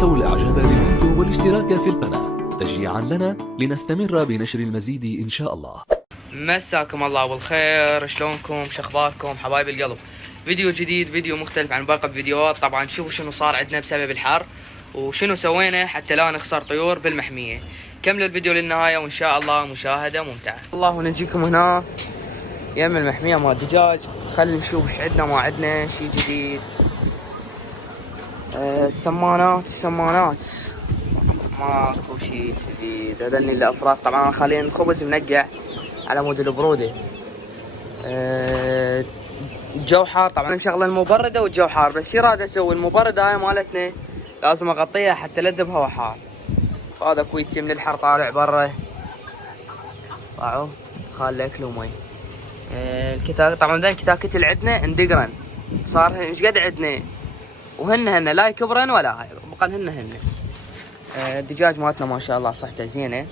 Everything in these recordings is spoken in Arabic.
تنسوا الاعجاب بالفيديو والاشتراك في القناة تشجيعا لنا لنستمر بنشر المزيد ان شاء الله. مساكم الله بالخير، شلونكم؟ شخباركم حبايب القلب؟ فيديو جديد، فيديو مختلف عن باقي الفيديوهات. طبعا شوفوا شنو صار عندنا بسبب الحر وشنو سوينا حتى لا نخسر طيور بالمحمية. كملوا الفيديو للنهاية وان شاء الله مشاهدة ممتعة. الله ونجيكم هنا يم المحمية مال الدجاج. خلينا نشوف ايش عندنا ما عندنا شي جديد. السمانات ماكو شي جديد. هذني الافراق طبعا خالين الخبز منقع على مود البرودة. الجو حار طبعا مشغله المبردة والجو حار، بس يراد اسوي المبردة هاي مالتنا لازم اغطيها حتى لا تذوب هوا حار. هذا كويتي من الحر طالع برا. طلعوا خال اكل مي. الكتاكيت طبعا ذا الكتاكيت اللي عندنا اندقرن صار ايش قد عندنا، وهن لا يكبرن ولا هاي بقى هن. الدجاج مالتنا ما شاء الله صحته زينه،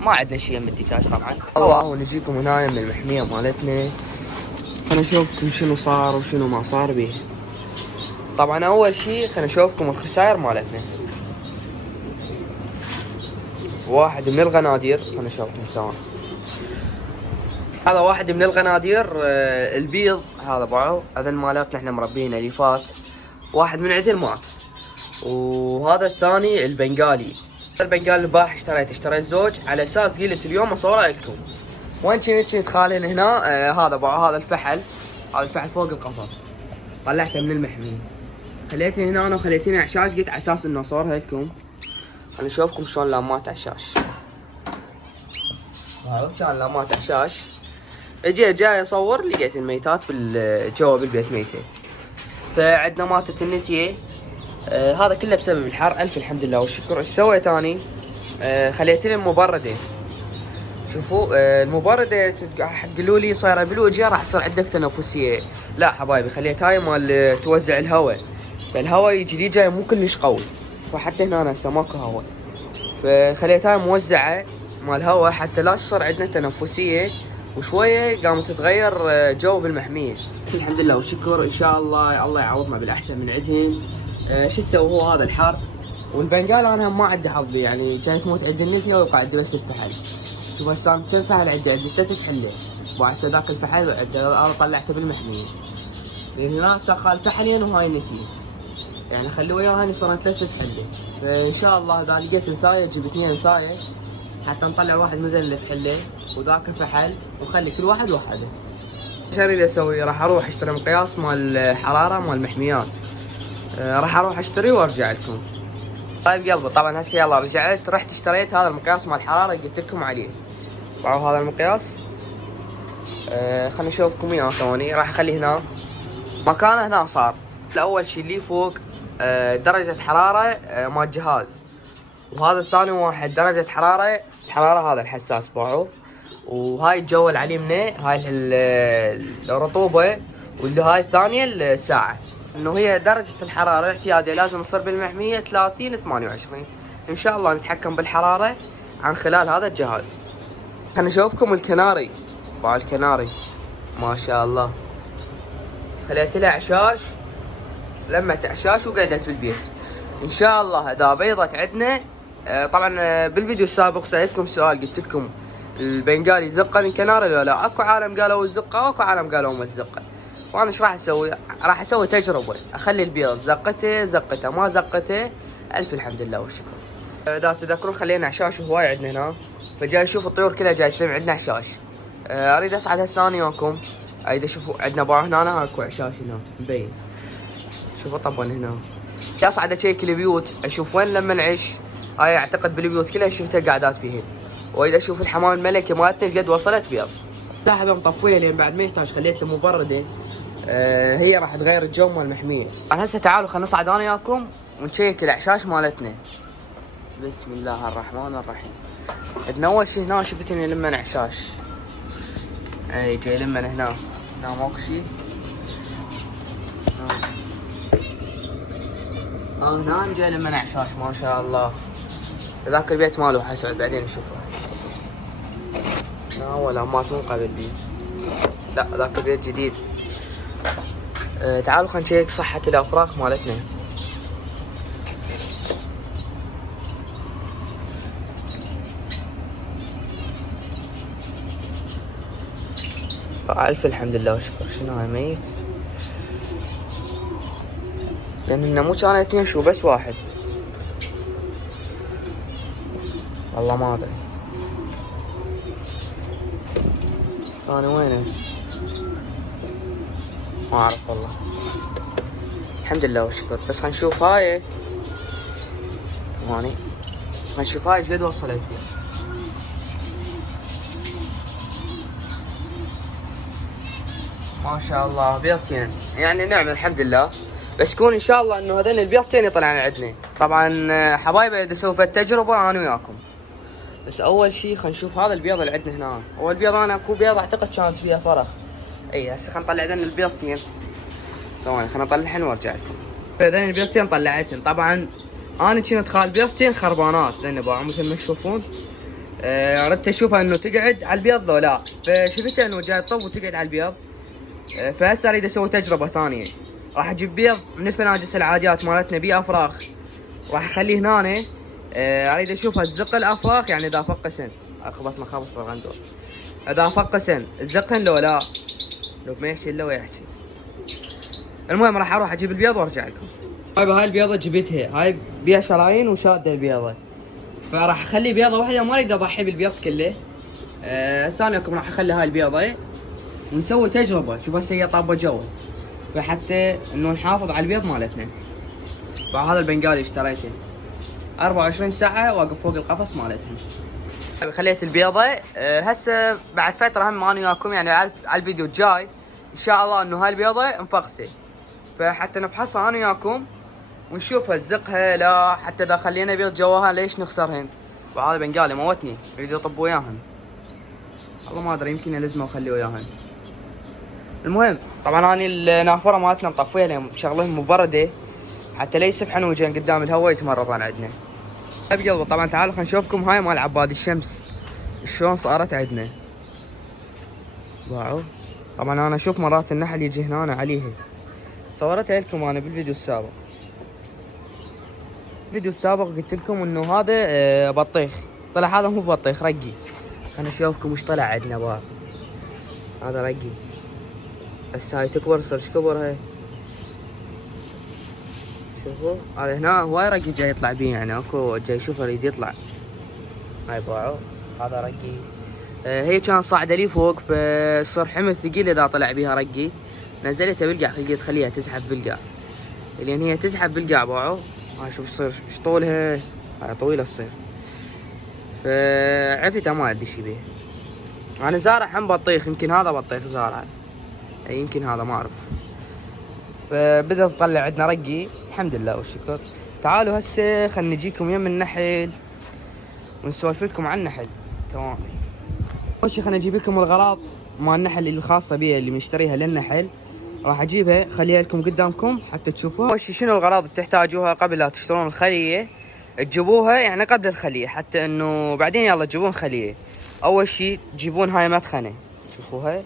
ما عندنا شيء من الدجاج طبعا. الله ونجيكم هنا من المحميه مالتنا. خلينا نشوفكم شنو صار وشنو ما صار به. طبعا اول شيء خلينا نشوفكم الخسائر مالتنا. واحد من الغنادير، خلينا نشوفكم ثواني. هذا واحد من الغنادير البيض هذا باعوا، هذا مالتنا احنا مربينه اللي فات. واحد من عندهم مات، وهذا الثاني البنغالي. البنغالي البارح اشتريت زوج على اساس قلت اليوم اصوره لكم. وين كنت خالين هنا هذا باعوا. هذا الفحل فوق القفص طلعته من المحمي. خليتني هنا انا وخليتني عشاش، قلت على اساس انه اصورها لكم. خلينا نشوفكم شلون لامات عشاش. كان لامات عشاش. جاي اصور لقيت الميتات جوا بالبيت ميته. فعندنا ماتت النتيه. هذا كله بسبب الحر. الف الحمد لله والشكر. ايش سويت اني؟ خليت لي المبرده. شوفوا المبرده راح تقولوا لي صايره بالوجه راح يصير عندك تنفسيه. لا حبايبي، خليت هاي مال توزع الهواء، فالهواء يجي جاي مو كلش قوي، وحتى هنا هسه ماكو هواء، فخليت هاي موزعه مال هواء حتى لا تصير عندنا تنفسيه. وشويه قامت تتغير جو بالمحميه. الحمد لله والشكر. ان شاء الله يعوضنا بالاحسن من عندهم. شو تسوي؟ هو هذا الحر. والبنغال انا ما عندي حظي، يعني كانت تموت عند النفيه ويبقى عندي بس الفحل. شوف هسه كم فحل عندي 6 حله، وهسه ذاك الفحل انا طلعته بالمحميه، لان هنا هسه الفحلين وهاي النفيه، يعني خلي وياها صارت 3 حله. فان شاء الله اذا لقيت انثايه جيب 2 انثايه حتى نطلع واحد من الفحله وذاك فحل، وخلي كل واحد وحده. ايش اريد اسوي؟ راح اروح اشتري مقياس مال حراره مال محميات. راح اروح اشتري وارجع لكم. طيب قلبي طبعا هسه يلا رجعت، رحت اشتريت هذا المقياس مال الحراره اللي قلت لكم عليه. باعوا هذا المقياس. خلينا نشوفكم اياه ثواني. راح اخليه هنا مكانه. هنا صار الاول شيء اللي فوق درجه حراره مال الجهاز، وهذا الثاني واحد درجه الحراره هذا الحساس باعوا. وهاي تجول عليه منه هاي الرطوبه، واللي هاي الثانيه الساعه. انه هي درجه الحراره اعتياديه لازم تصير بالمحميه 30 ل 28. ان شاء الله نتحكم بالحراره عن خلال هذا الجهاز. خلينا نشوفكم الكناري. باع الكناري ما شاء الله. خليت لها عشاش، لمت عشاش وقعدت بالبيت. ان شاء الله اذا بيضت عندنا. طبعا بالفيديو السابق سألتكم سؤال، قلت لكم البنغالي زقن الكناري ولا لا؟ اكو عالم قالوا الزقه واكو عالم قالوا ما الزقه. وانا ايش راح اسوي؟ راح اسوي تجربه، اخلي البيض زقته ما زقته. الف الحمد لله والشكر. اذا تذكرون خلينا عشاش هواي عندنا هنا، فجاي اشوف الطيور كلها جاي تلم عندنا عشاش. اريد اصعد هسه انا وياكم. اريد اشوفوا عندنا باع هنا اكو عشاش هنا مبين. شوفوا طبعا هنا اصعد اشيك البيوت اشوف وين لما نعيش. هاي اعتقد بالبيوت كلها شفتها قاعدات بيهن. واذا اشوف الحمام الملكي مالتنا ايش قد وصلت بيض. لا حبيبي مطفيها لين بعد ما يحتاج، خليت له مبرده. هي راح تغير الجو مال المحميه. هسه تعالوا خلينا نصعد انا وياكم ونشيك العشاش مالتنا. بسم الله الرحمن الرحيم. عندنا اول شيء هنا شفتني لمن عشاش. اي جاي لمن هنا ماكو شيء. هنا جاي لمن عشاش ما شاء الله. ذاك البيت ماله حسعد بعدين نشوفه. ولا مات من قبل بي. لا ذاك البيت جديد. تعالوا خلينا نشيك صحة الافراخ مالتنا. الف الحمد لله والشكر. شنو هاي ميت؟ زين انه مو كانوا اثنين شو بس واحد؟ والله ما ادري ثاني وينه؟ ما اعرف والله. الحمد لله والشكر. بس خلينا نشوف هاي ثواني، خلينا نشوف هاي ايش قد وصلت فيها. ما شاء الله بيضتين، يعني نعم الحمد لله. بس كون ان شاء الله انه هذين البيضتين يطلعن عندنا. طبعا حبايبي اذا سوف التجربه انا وياكم. بس اول شيء خلينا نشوف هذا البيض اللي عندنا هنا. اول بيض انا اكو بيض اعتقد كانت فيها فرخ. اي هسه خلينا نطلع ذن البيضتين. ثواني خلينا نطلعهن وارجع لكم. هذين البيضتين طلعتهن. طبعا انا كنت خال بيضتين خربانات لان باعوا مثل ما تشوفون. ردت اشوفها انه تقعد على البيض لو لا، فشفتها انه جاي تطب وتقعد على البيض. فهسه اريد اسوي تجربه ثانيه. راح اجيب بيض من الفناجس العاديات مالتنا بيه افراخ، راح اخليه هنا. اريد اشوف الزق الافراخ يعني اذا فقسن. بس ما خابص عنده اذا فقسن الزقن لو لا، لو ما يحكي الا ويحكي. المهم راح اروح اجيب البيض وارجع لكم. هاي البيضه جبتها، هاي بيها شرايين وشاده البيضه، فراح اخلي بيضه واحده، ما اريد اضحي بالبيض كله. ثانيكم راح اخلي هاي البيضه ونسوي تجربه. شوف هسه هي طابه جو، فحتى انه نحافظ على البيض مالتنا. فهذا البنغالي اشتريته 24 ساعه واقف فوق القفص مالتهم. خليت البيضه. هسه بعد فتره هم انا وياكم يعني على الفيديو الجاي ان شاء الله انه هاي البيضه مفقسه، فحتى نفحصها انا وياكم ونشوفها تزقها لا، حتى اذا خلينا بيض جواها ليش نخسرهن. وهذا بنغالي موتني يريد يطب وياهن. والله ما ادري يمكن لازمه اخليه وياهن. المهم طبعا اني النافوره مالتنا مطفيها لهم شغلهم مبرده حتى لا يسبحن وجهن قدام الهواء يتمرضن عندنا. بقلبه طبعا تعالوا خلينا نشوفكم هاي مال عباد الشمس شلون صارت عندنا. باعوا. طبعا انا اشوف مرات النحل يجي هنا عليها، صورتها لكم انا بالفيديو السابق. الفيديو السابق قلت لكم انه هذا بطيخ، طلع هذا مو بطيخ رقي. انا اشوفكم وش طلع عندنا باع. هذا رقي بس هاي تكبر تصير ايش كبر هاي. شوفوا هذا هنا هواي رقي جاي يطلع بيه، يعني اكو جاي يشوفه يريد يطلع. هاي باعوا. هذا رقي. هي كان صاعده لي فوق فصار حمل ثقيل اذا طلع بيها رقي. نزلتها بالقاع خليت تخليها تسحب بالقاع، لان هي تسحب بالقاع باعوا. هاي شوف تصير ايش طولها، هاي طويله تصير. فعفتها ما ادري شي بيه. انا زارع هم بطيخ، يمكن هذا بطيخ زارع، يمكن هذا ما اعرف. فبدأت تطلع عندنا رقي الحمد لله والشكر. تعالوا هسه خلينا نجيكم يم النحل ونسولف لكم عن النحل. تمام. اول شي خلينا نجيب لكم الغراض مال النحل الخاصه بي اللي مشتريها للنحل. راح اجيبها خليها لكم قدامكم حتى تشوفوها. اول شي شنو الغراض اللي تحتاجوها قبل لا تشترون الخليه؟ تجيبوها يعني قبل الخليه حتى انه بعدين يلا تجيبون خليه. اول شي تجيبون هاي مدخنه، شوفوها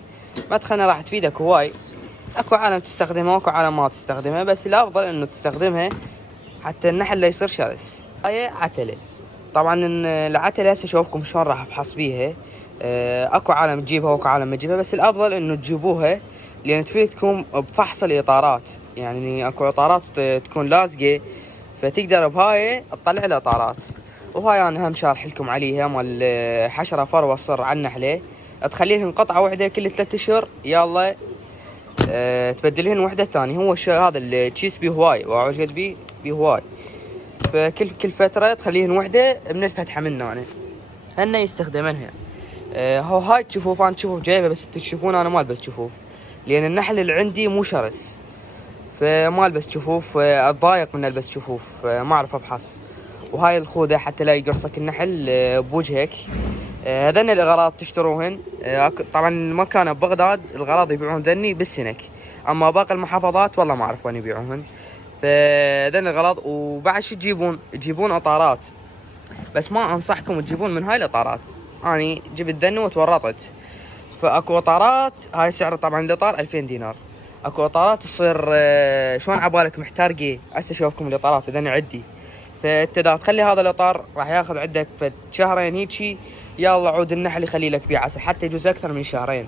مدخنه راح تفيدك هواي. اكو عالم تستخدمها واكو عالم ما تستخدمها، بس الافضل انه تستخدمها حتى النحل لا يصير شرس. هاي عتله. طبعا العتله هسه اشوفكم شلون راح افحص بيها. اكو عالم تجيبها واكو عالم ما تجيبها، بس الافضل انه تجيبوها لان تفيدكم بفحص الاطارات. يعني اكو اطارات تكون لازقه فتقدر بهاي تطلع الاطارات. وهاي انا هم شارح لكم عليها مال حشره فروه تصير على النحله، تخليهن قطعه واحده كل 3 اشهر يلا تبدلهن وحده ثانيه. هو هذا التشيس بيه هواي واعوج قد بيه هواي، فكل فتره تخليهن وحده من الفتحه من هنا هن يستخدمنها. هو هاي تشوفوا فان تشوفوا جايبه، بس تشوفون انا ما البس جفوف لان النحل اللي عندي مو شرس، فما البس جفوف. اتضايق من البس جفوف، ما اعرف ابحث. وهاي الخوذه حتى لا يقرصك النحل بوجهك. هذن الاغراض تشتروهن. طبعا المكان ببغداد الاغراض يبيعون ذني بالسنك، اما باقي المحافظات والله ما اعرف وين يبيعوهن. فذن الاغراض. وبعد شو تجيبون اطارات، بس ما انصحكم تجيبون من هاي الاطارات. اني جبت ذني وتورطت. فاكو اطارات هاي سعر طبعا الاطار 2000 دينار. اكو اطارات تصير شلون عبالك محترقه. هسه اشوفكم الاطارات ذني عدي. فانت اذا تخلي هذا الاطار راح ياخذ عندك شهرين هيجي يلا عود النحل يخلي لك بيه عسل، حتى يجوز اكثر من شهرين.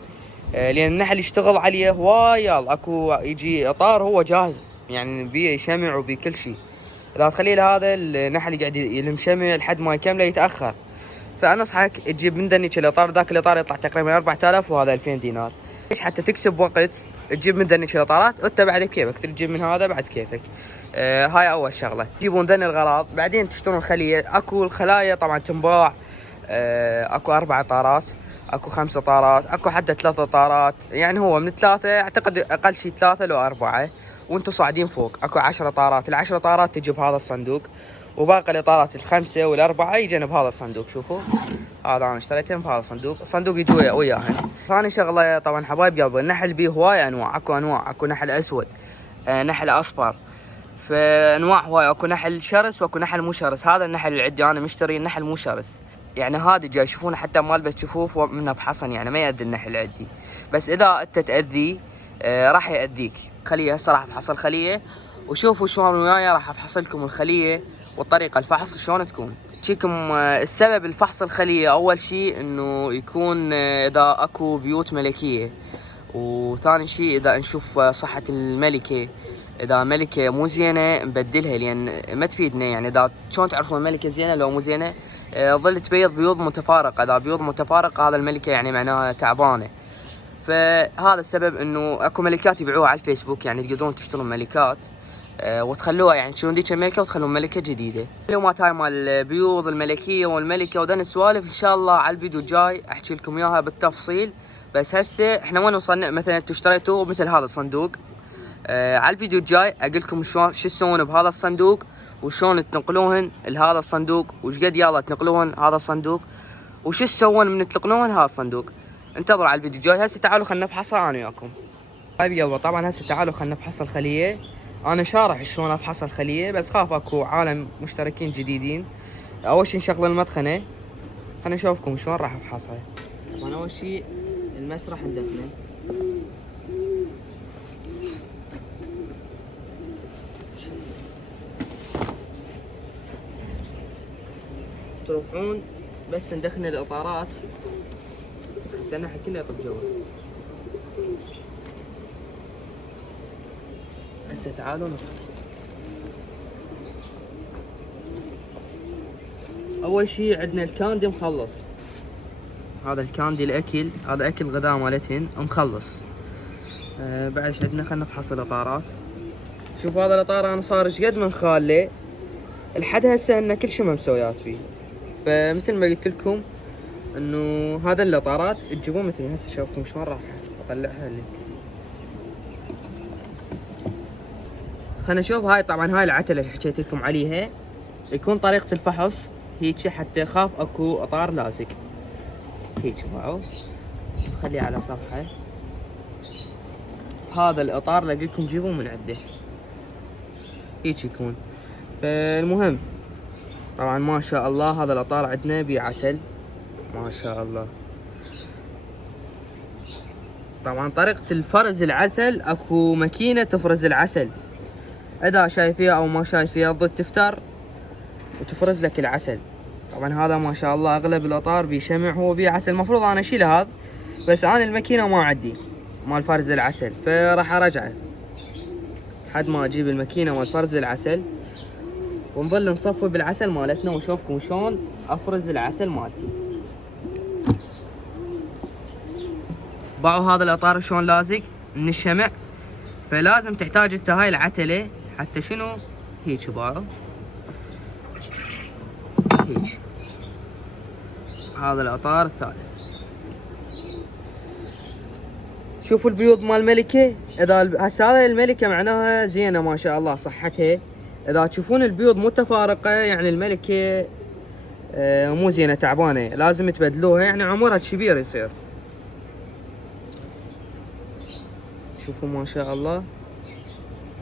لان النحل يشتغل عليه هواي، اكو يجي اطار هو جاهز يعني بيه شمع وبيه كل شيء. اذا تخلي له هذا النحل يقعد يلم شمع لحد ما يكمله يتاخر. فانصحك تجيب من ذنيك الاطار، ذاك الاطار يطلع تقريبا 4000 وهذا 2000 دينار. ليش؟ حتى تكسب وقت. تجيب من ذنيك الاطارات وانت بعد بكيفك تجيب من هذا بعد كيفك. هاي اول شغله. تجيبون ذن الغراض، بعدين تشترون خليه. اكو الخلايا طبعا تنباع، اكو 4 اطارات، اكو 5 اطارات، اكو حتى 3 اطارات. يعني هو من 3 اعتقد اقل شيء 3 لو 4 وانتم صاعدين فوق. اكو 10 اطارات، ال10 اطارات تجي بهذا الصندوق، وباقي الاطارات ال5 وال4 يجن بهذا الصندوق. شوفوا هذا انا اشتريتهم بهذا الصندوق، الصندوق يجي وياهن. ثاني شغله طبعا حبايب قلبي، النحل بيه هواي انواع. اكو انواع، اكو نحل اسود، نحل اصفر، فانواع هواي. اكو نحل شرس واكو نحل مو شرس. هذا النحل اللي عندي انا مشتري النحل مو شرس، يعني هذا جاي تشوفونه حتى مالبس شفوف منه بحصن، يعني ما يأذي النحل عندي. بس اذا انت تأذيه راح يأذيك. خليه هسه راح افحص الخليه، وشوفوا شلون وياي راح افحص لكم الخليه والطريقه الفحص شلون تكون. تشيكم السبب الفحص الخليه. اول شيء انه يكون اذا اكو بيوت ملكيه، وثاني شيء اذا نشوف صحه الملكه. اذا ملكه مو زينه نبدلها، لان ما تفيدنا. يعني اذا شلون تعرفون الملكه زينه لو مو زينه؟ ظل تبيض بيوض متفارقه. اذا بيوض متفارقه هذا الملكه يعني معناها تعبانه. فهذا السبب انه اكو ملكات يبيعوها على الفيسبوك، يعني تقدرون تشترون ملكات وتخلوها، يعني تشترون ذيك الملكه وتخلون ملكه جديده. اليومات هاي مال البيوض الملكيه والملكه وذن السوالف ان شاء الله على الفيديو الجاي احكي لكم اياها بالتفصيل. بس هسه احنا وين وصلنا؟ مثلا انتم اشتريتوا مثل هذا الصندوق، على الفيديو الجاي اقول لكم شلون شو تسوون بهذا الصندوق، وشلون تنقلوهن لهذا الصندوق، وش قد يلا تنقلوهن هذا الصندوق، وشو تسوون من تنقلوهن هذا الصندوق. انتظروا على الفيديو الجاي. هسه تعالوا خلينا نفحصها انا وياكم. طيب يلا، طبعا هسه تعالوا خلينا نفحص الخليه. انا شارح شلون افحص الخليه، بس خاف اكو عالم مشتركين جديدين. اول شيء نشغل المدخنه، خلينا نشوفكم شلون راح افحصها. طبعا اول شيء المسرح ندفنه، تروحون بس ندخن الاطارات حتى النحل كله يطب جوا. هسه تعالوا نفحص. اول شيء عندنا الكاندي مخلص. هذا الكاندي الاكل، هذا اكل غذاء مالتهن مخلص. بعد ايش عندنا؟ خلينا نفحص الاطارات. شوف هذا الاطار انا صار ايش قد من خاله لحد هسه انه كل شيء ما مسويات فيه. فمثل ما قلت لكم انه هذا الاطارات تجيبون مثل هسه. شوفكم شلون راح اطلعها لك. خلينا نشوف. هاي طبعا هاي العتله اللي حكيت لكم عليها. يكون طريقه الفحص هيك حتى خاف اكو اطار لازق هيك. باعوا نخليه على صفحه. هذا الاطار اللي لكم جيبوه من عنده هيك يكون. فالمهم طبعا ما شاء الله هذا الاطار عندنا بيه عسل ما شاء الله. طبعا طريقة الفرز العسل اكو ماكينة تفرز العسل. اذا شايفيها او ما شايفيها ضد تفتر وتفرز لك العسل. طبعا هذا ما شاء الله اغلب الاطار بيه شمع، هو بيه عسل. المفروض انا اشيل هذا، بس انا الماكينة ما عندي مال فرز العسل، فراح ارجعه لحد ما اجيب الماكينة مال فرز العسل، ونظل نصفي بالعسل مالتنا واشوفكم شلون افرز العسل مالتي. باعوا هذا الاطار شلون لازق من الشمع، فلازم تحتاج انت هاي العتله حتى شنو هيك. باعوا هيك. هذا الاطار الثالث. شوفوا البيوض مال الملكه. اذا هسه هذا الملكه معناها زينه ما شاء الله صحتها. اذا تشوفون البيوض متفارقه يعني الملكه مو زينه تعبانه، لازم تبدلوها، يعني عمرها كبير يصير. شوفوا ما شاء الله.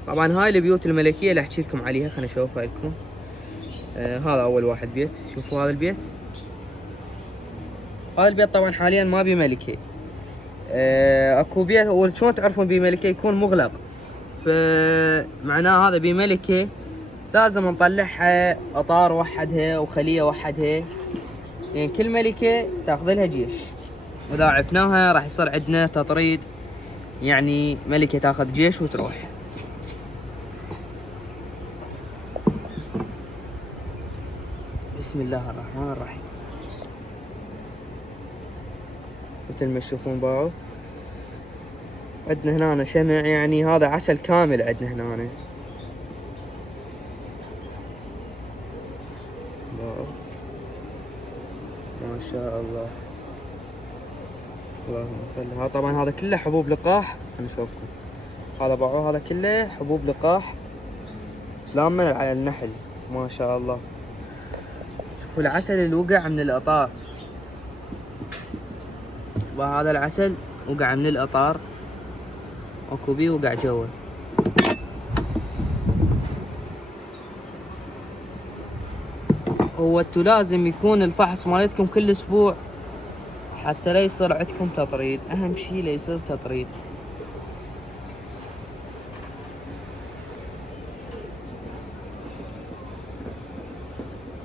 طبعا هاي البيوت الملكيه اللي احكي لكم عليها. خلينا اشوفها لكم. هذا اول واحد بيت. شوفوا هذا البيت. هذا البيت طبعا حاليا ما بيه ملكه. اكو بيت شلون تعرفون بيه ملكه؟ يكون مغلق، فمعناه هذا بيه ملكه لازم نطلعها اطار وحدها وخليه وحدها، يعني كل ملكه تاخذ لها جيش. واذا عفناها راح يصير عندنا تطريد، يعني ملكة تاخذ جيش وتروح. بسم الله الرحمن الرحيم. مثل ما تشوفون باو عندنا هنا شمع، يعني هذا عسل كامل عندنا هنا. باو ما شاء الله، اللهم صل. ها طبعا هذا كله حبوب لقاح، نشوفكم هذا باعوه، هذا كله حبوب لقاح تلامن على النحل ما شاء الله. شوفوا العسل اللي وقع من الأطار، وهذا العسل وقع من الأطار، اكو بيه وقع جوا. هو انتو لازم يكون الفحص مالتكم كل اسبوع حتى لا يصير عندكم تطريد، اهم شي لا يصير تطريد.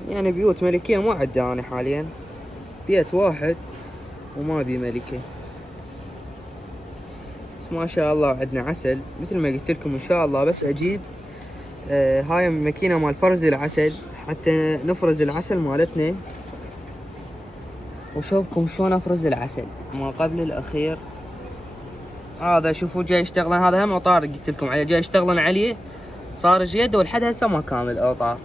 يعني بيوت ملكية مو عندي انا حاليا، بيت واحد وما بي ملكي، بس ما شاء الله عندنا عسل مثل ما قلت لكم. ان شاء الله بس اجيب هاي الماكينة مال فرز العسل حتى نفرز العسل مالتنا، وشوفكم شلون افرز العسل. ما قبل الاخير هذا شوفوا جاي يشتغلن، هذا هم اطار قلت لكم عليه، جاي يشتغلن عليه صار جيد ولحد هسه ما كامل الاطار.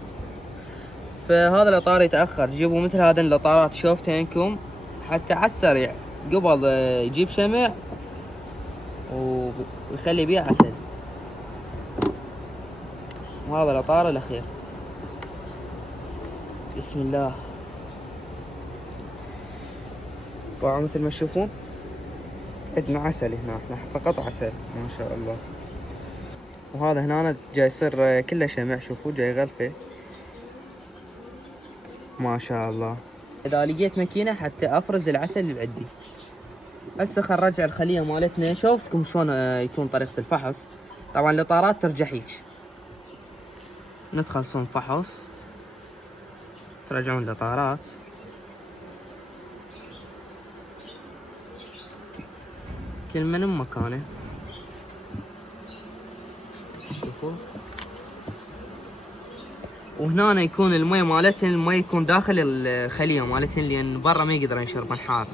فهذا الاطار يتاخر، جيبوا مثل هذا الاطارات شوفتينكم حتى على السريع قبل يجيب شمع ويخلي بيه عسل. وهذا الاطار الاخير. بسم الله. طبعا مثل ما تشوفون عندنا عسل هنا، احنا فقط عسل ما شاء الله. وهذا هنا جاي يصير كله شمع، شوفوا جاي غلفه ما شاء الله. اذا لقيت ماكينه حتى افرز العسل اللي عندي. هسه خل نرجع الخليه مالتنا. شوفتكم شلون يكون طريقه الفحص. طبعا الاطارات ترجع هيك، ندخل صوم فحص، ترجعون الاطارات، كل من مكانه. شوفوا، وهنا يكون المي مالتهن، المي يكون داخل الخليه مالتهن لان برا ما يقدرون يشربن حار،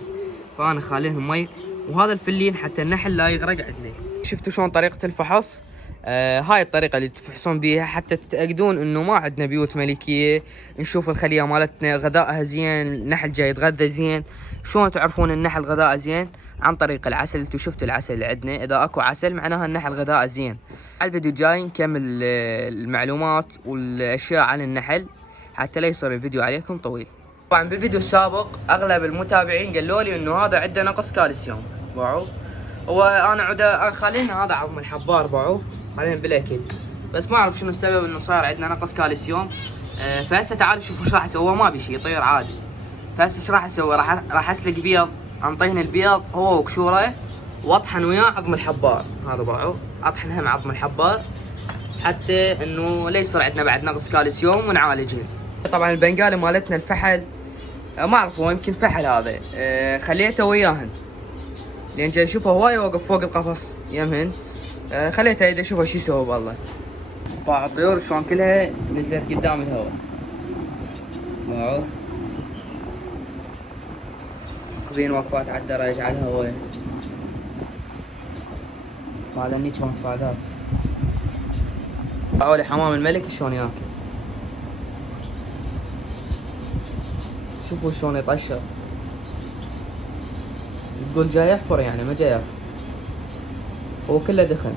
فانا خاليهم مي. وهذا الفلين حتى النحل لا يغرق عندنا. شفتوا شلون طريقه الفحص؟ هاي الطريقه اللي تفحصون بيها حتى تتاكدون انه ما عندنا بيوت ملكيه. نشوف الخليه مالتنا غذائها زين، النحل جاي يتغذى زين. شلون تعرفون النحل غذائه زين؟ عن طريق العسل. انتوا شفتوا العسل اللي عندنا، اذا اكو عسل معناها النحل غذائه زين. على الفيديو الجاي نكمل المعلومات والاشياء عن النحل حتى لا يصير الفيديو عليكم طويل. طبعا بالفيديو السابق اغلب المتابعين قالوا لي انه هذا عنده نقص كالسيوم باعوا، وانا انا خالينا هذا عظم الحبار باعوا خالينا بالاكل، بس ما اعرف شنو السبب انه صار عندنا نقص كالسيوم. فهسه تعالوا شوفوا ايش راح اسوي. هو ما بشي يطير عادي، فهسه ايش راح اسوي؟ راح اسلق بيض، انطيهن البيض هو وقشوره واطحن وياه عظم الحبار. هذا باعوا اطحن هم عظم الحبار حتى انه لا يصير عندنا بعد نقص كالسيوم ونعالجهن. طبعا البنقالي مالتنا الفحل ما اعرف، هو يمكن فحل هذا، خليته وياهن لان جاي اشوفه هواي واقف فوق القفص يمهن. خليته اذا اشوفه شو يسوي بالله. طبعا الطيور شلون كلها نزلت قدام الهواء. واو، كبين وقفات على الدرج على الهواء. هذا هني شلون صعدات. اولي حمام الملك شلون ياكل، شوفوا شلون يطشر. تقول جاي يحفر يعني ما جاي ياكل، هو كله دخن.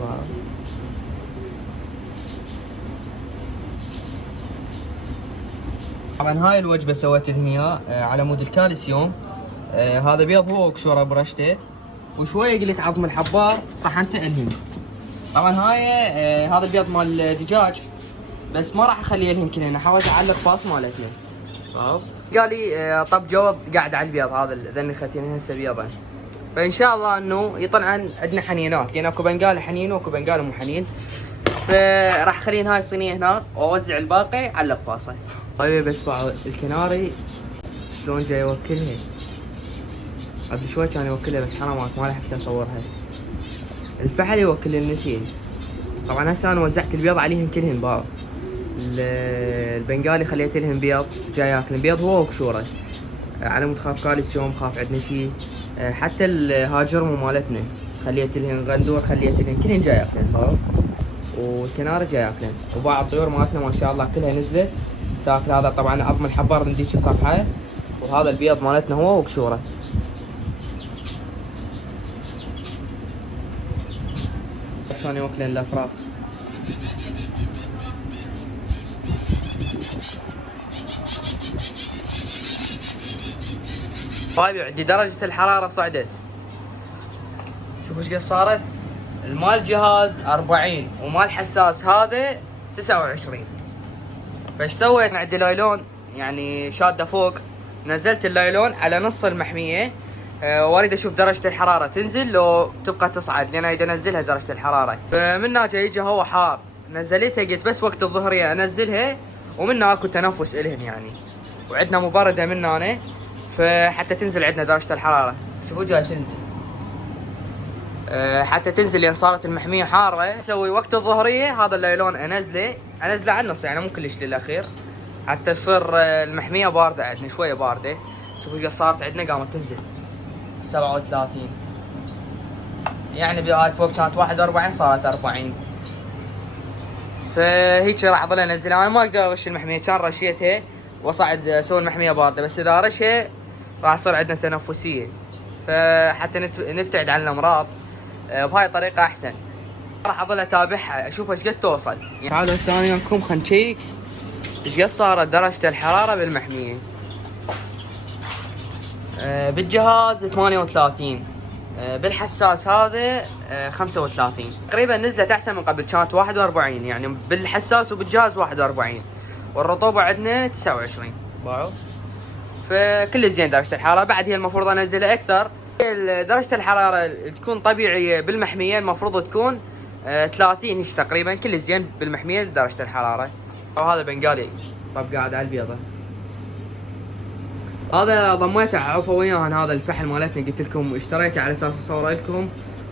واو. طبعا هاي الوجبه سويت لهم اياه على مود الكالسيوم. هذا بيض هو وقشوره برشته، وشويه قلت عظم الحبار طحنته لهم. طبعا هذا البيض مال الدجاج، بس ما راح اخليه لهم كلهن، حاولت اعلق فاص مالتنا. واو. قال لي طب جواب قاعد على البيض هذا ذني ختين هسه بيضا، فان شاء الله انه يطلعن عندنا حنينات، لان اكو بنقال حنين واكو بنقال مو حنين. فراح اخلين هاي الصينيه هناك واوزع الباقي على القفاصه. طيب بس باعوا الكناري شلون جاي يوكلها. قبل شوي كان يوكلها بس حرامات ما لحقت اصورها. الفحل يوكل النتيل. طبعا هسه انا وزعت البيض عليهم كلهن باو. البنغالي خليت لهم بيض جاي ياكلن بيض هو وكشوره، على مود خاف كالسيوم، خاف عندنا شيء. حتى الهاجرمو مالتنا خليت لهم غندور، خليت لهم كلهن جاي ياكلن باو، والكنارة جاي ياكلن. وباع الطيور مالتنا ما شاء الله كلها نزلت تاكل. هذا طبعا عظم الحبار من ديك الصفحه، وهذا البيض مالتنا هو وكشوره. شلون يوكلن الافراخ. طيب عندي درجة الحرارة صعدت. شوفوا ايش قد صارت. المال جهاز 40 ومال حساس هذا 29. فايش سويت؟ عندي لايلون يعني شاده فوق، نزلت اللايلون على نص المحمية. واريد اشوف درجة الحرارة تنزل لو تبقى تصعد، لان اريد انزلها درجة الحرارة. فمنها جاي يجي هوا حار، نزلتها قلت بس وقت الظهرية انزلها، ومنها اكو تنفس الهن يعني. وعندنا مبردة من هنا فحتى تنزل عندنا درجة الحرارة. شوفوا جاي تنزل. حتى تنزل لان صارت المحمية حارة. اسوي وقت الظهرية هذا اللايلون انزله على النص، يعني مو كلش للاخير، حتى تصير المحمية باردة عندنا شوية باردة. شوفوا ايش صارت عندنا، قامت تنزل 37. يعني بهاي فوق كانت 41 صارت 40. فهيك راح اظل انزلها. انا ما اقدر ارش المحمية، كان رشيتها واصعد اسوي المحمية باردة، بس اذا ارشها راح يصير عندنا تنفسية، فحتى نبتعد عن الامراض بهاي الطريقة احسن. راح اظل اتابعها اشوف ايش قد توصل. يعني تعالوا هسه انا وياكم خلينا نشيك ايش قد صارت درجة الحرارة بالمحمية. بالجهاز 38، بالحساس هذا 35. تقريبا نزلت احسن من قبل، كانت 41 يعني بالحساس وبالجهاز 41، والرطوبة عندنا 29 باعوا. فكل زين درجة الحرارة. بعد هي المفروض انزلها اكثر. درجة الحرارة تكون طبيعية بالمحمية المفروض تكون 30 هيك تقريبا. كل زين بالمحمية درجة الحرارة. وهذا بنغالي طب قاعد على البيضة. هذا ضميته عفوا وياهن. هذا الفحل مالتنا قلت لكم اشتريته على اساس اصوره لكم،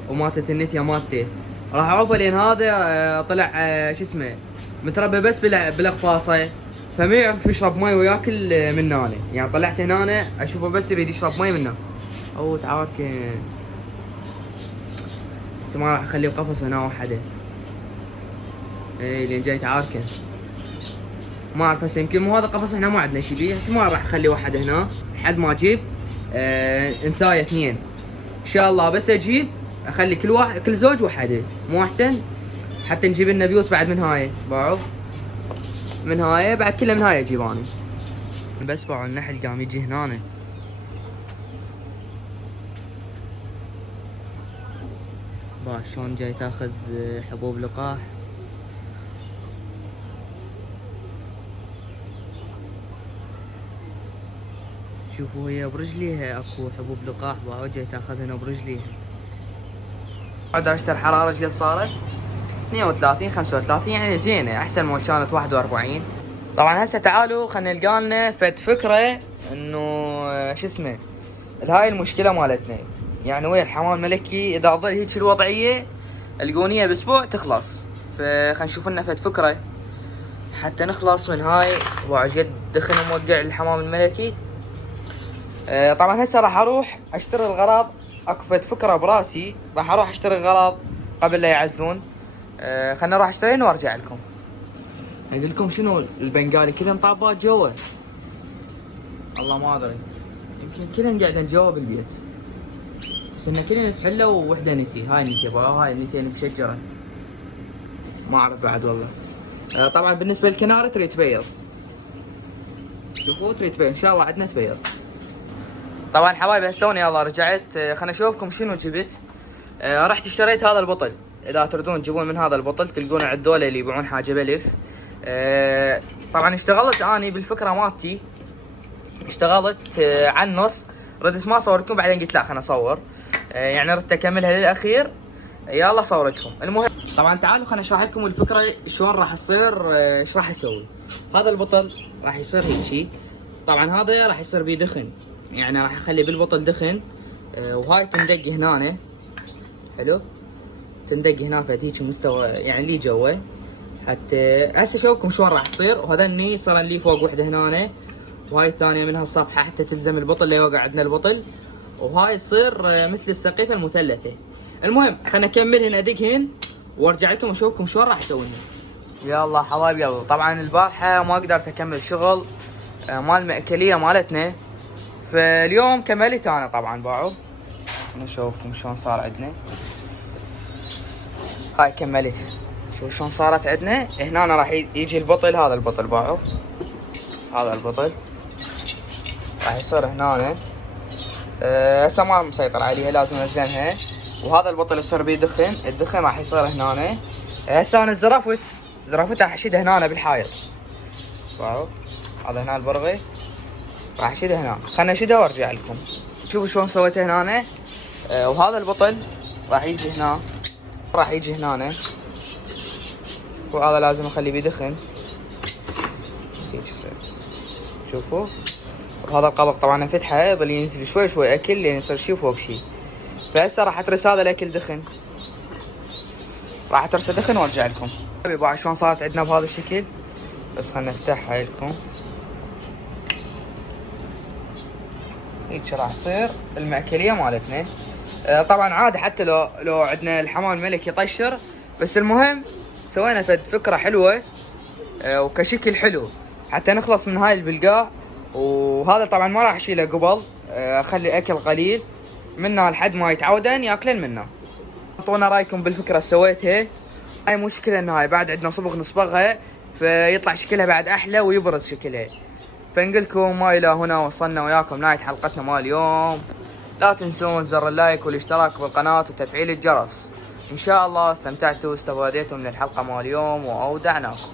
وماتت النتيا مالته. راح اعوفه لان هذا طلع شو اسمه متربى بس بالاقفاصه، فما يعرف يشرب مي وياكل من هنا. يعني طلعت هنا اشوفه بس يريد يشرب مي منه. او تعاركن انت ما راح اخليه بقفص هنا وحده. اي لان جاي تعاركن ما اعرف هسه. يمكن مو هذا قفص احنا ما عندنا شيء بيه، احتمال راح اخلي واحد هنا لحد ما اجيب انثايه اثنين ان شاء الله. بس اجيب اخلي كل زوج وحده، مو احسن؟ حتى نجيب لنا بيوت بعد من هاي باعوا، من هاي بعد كلها من هاي اجيب انا. بس باعوا النحل قام يجي هنا. باع شلون جاي تاخذ حبوب لقاح. شوفوا هي برجليها اكو حبوب لقاح، باعوا جاي تاخذها برجليها. درجة الحرارة ايش قد صارت؟ 32 35 يعني زينة، احسن ما كانت 41. طبعا هسه تعالوا خلينا نلقى لنا فد فكرة انه شو اسمه هاي المشكلة مالتنا. يعني ويا الحمام الملكي اذا ظل هيك الوضعية القونية باسبوع تخلص. فخلينا نشوف لنا فد فكرة حتى نخلص من هاي. وايش قد دخن موقع الحمام الملكي. طبعا هسه راح اروح اشتري الغراض. اكو فد فكرة براسي، راح اروح اشتري الغراض قبل لا يعزلون. خلنا اروح اشترين وارجع لكم. اقول لكم شنو البنغالي كلهم طابات جوا. والله ما ادري، يمكن كلهم قاعدين جوا بالبيت، بس ان كلهم في حله ووحده نتي. هاي النتي هاي النتي متشجره، ما اعرف بعد والله. طبعا بالنسبه للكنارة تريد تبيض. شوفوا تريد تبيض ان شاء الله عندنا تبيض. طبعا حبايبي هستوني يلا رجعت. خلنا اشوفكم شنو جبت. رحت اشتريت هذا البطل. اذا تردون تجيبون من هذا البطل تلقونه عند دولة اللي يبيعون حاجه بلف. طبعا اشتغلت اني بالفكره مالتي، اشتغلت على النص. ردت ما صورتكم بعدين قلت لا خلنا اصور. يعني ردت اكملها للاخير. يلا صورتكم. المهم طبعا تعالوا خلنا اشرح لكم الفكره شلون راح تصير. ايش راح اسوي. هذا البطل راح يصير هيجي. طبعا هذا راح يصير بيه دخن، يعني راح اخلي بالبطل دخن. وهاي تندق هنا، حلو، تندق هنا فتيجي مستوى يعني لي جوا. حتى هسه اشوفكم شلون راح يصير. وهذني صار لي فوق وحده هنا، وهاي الثانيه منها الصفحه حتى تلزم البطل ليوقع عندنا البطل، وهاي تصير مثل السقيفه المثلثه. المهم خلينا نكمل هنا دقهن وارجع لكم اشوفكم شلون راح اسويها. يلا حبايبي يلا. طبعا البارحه ما قدرت اكمل شغل مال المأكليه مالتنا، فاليوم كملت انا طبعا باعوا. نشوفكم شلون صار عندنا. هاي كملت، شوف شلون صارت عندنا. هنا راح يجي البطل، هذا البطل باعوا، هذا البطل راح يصير هنا. هسه ما مسيطر عليها، لازم الزمها. وهذا البطل يصير بيه دخن، الدخن راح يصير هنا. هسه انا زرافت راح اشدها هنا بالحائط. اسمعوا هذا هنا البرغي راح اشدها هنا. خلنا اشدها وارجع لكم. شوفوا شلون سويتها هنا. وهذا البطل راح يجي هنا، راح يجي هنا. وهذا لازم اخليه بيدخن هيك يصير. شوفوا. وهذا القبق طبعا انفتحه يظل ينزل شوي شوي اكل لين يصير شي فوق شي. فهسه راح اترس هذا الاكل دخن، راح اترسه دخن وارجع لكم. بعد شلون صارت عندنا بهذا الشكل. بس خلنا نفتحها لكم. هيك راح تصير المأكليه مالتنا. طبعا عادي حتى لو عندنا الحمام الملك يطشر، بس المهم سوينا فكره حلوه وكشكل حلو حتى نخلص من هاي البلقاء. وهذا طبعا ما راح اشيله قبل، اخلي اكل قليل منه لحد ما يتعودن ياكلن منه. اعطونا رايكم بالفكره اللي سويتها. هاي مشكله ان هاي بعد عندنا صبغ نصبغها فيطلع شكلها بعد احلى ويبرز شكلها. فنقولكم ما الى هنا وصلنا وياكم نهايه حلقتنا مال اليوم. لا تنسون زر اللايك والاشتراك بالقناه وتفعيل الجرس. ان شاء الله استمتعتوا واستفاديتوا من الحلقه مال اليوم واودعناكم.